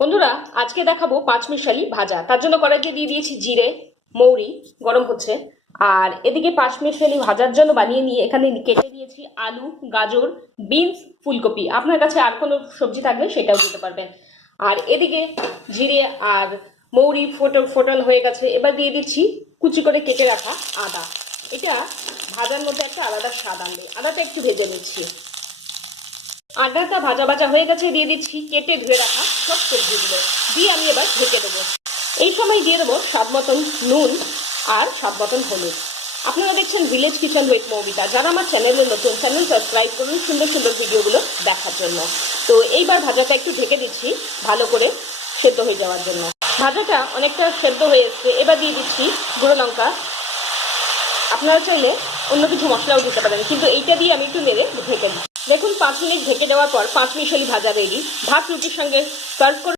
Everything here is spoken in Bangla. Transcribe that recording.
বন্ধুরা, আজকে দেখাবো পাঁচমিশালি ভাজা। তার জন্য কড়াইতে দিয়ে দিয়েছি জিরে, মৌরি গরম হচ্ছে। আর এদিকে পাঁচমিশালি ভাজার জন্য বানিয়ে নিয়ে এখানে কেটে দিয়েছি আলু, গাজর, বিনস, ফুলকপি। আপনার কাছে আর কোনো সবজি থাকলে সেটাও দিতে পারবেন। আর এদিকে জিরে আর মৌরি ফোটন হয়ে গেছে। এবার দিয়ে দিচ্ছি কুচি করে কেটে রাখা আদা। এটা ভাজার মধ্যে একটা আলাদা স্বাদ আনবে। আদাটা একটু ভেজে নিচ্ছি। আদাটা ভাজা ভাজা হয়ে গেছে, দিয়ে দিচ্ছি কেটে ধুয়ে রাখা সব সবজিগুলো। দিয়ে আমি এবার ঢেকে দেবো। এই সময় দিয়ে দেবো স্বাদ মতন নুন আর স্বাদ মতন হলুদ। আপনারা দেখছেন ভিলেজ কিচেন উইথ মৌমিতা। যারা আমার চ্যানেলে নতুন, চ্যানেল সাবস্ক্রাইব করুন সুন্দর সুন্দর ভিডিওগুলো দেখার জন্য। তো এইবার ভাজাটা একটু ঢেকে দিচ্ছি ভালো করে সেদ্ধ হয়ে যাওয়ার জন্য। ভাজাটা অনেকটা সেদ্ধ হয়ে এসছে। এবার দিয়ে দিচ্ছি গুঁড়ো লঙ্কা। আপনারা চাইলে অন্য কিছু মশলাও দিতে পারেন, কিন্তু এইটা দিয়ে আমি একটু নেড়ে ঢেকে দিই। দেখুন 5 মিনিট ঢেকে দেওয়ার পর পাঁচমিশালি ভাজা রেডি। ভাত রুটির সঙ্গে সার্ভ করে